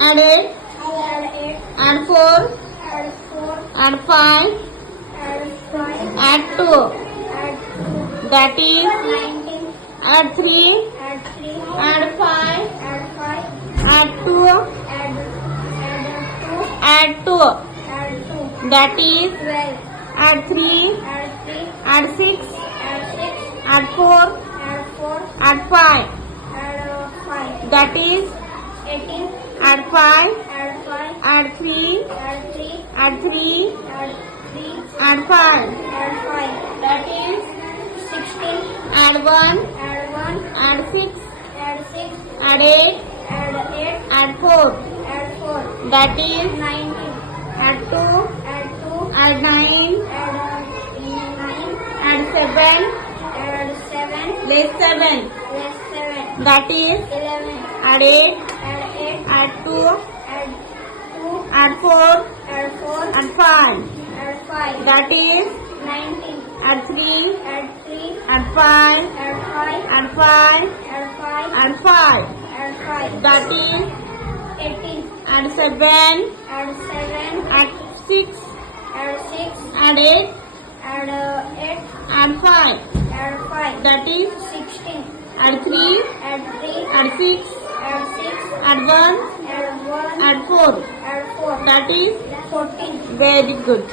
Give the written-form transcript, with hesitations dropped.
add 8, add 8, add 4, add 4, add 5, add 5, add 2, add 2, that is 19, add 3, add 3, add 5, add 5, add 2, add 2, add 2, add 2, that is 12, add 3, add 3, add 6, add 6, add 4, add 4, add 5, add 5, that is 18, add 5, add 5, add 3, add 3, add 3, add 3, add 5, add 5, that is 16, add 1, add 1, add 6, add 6, add 8, add 8, add 4, add 4, that is 19, add 2, add 2, add 9, add 9, add 7, add 7, less 7, less 7, that is 11, add 8, add 8, add 2, add 2, add 4, add 4, add 5, add 5, that is 19, add 3, add 3, add 5, add 5, add 5, add 5, add 5, add 5, that is 18, add 7, add 7, add 6, add 6, add 8, add 8, add 5, add 5, that is 16, add 3, add 3, add 6, add 6, add 1, add 1, add 4, add 4, that is 14. very good.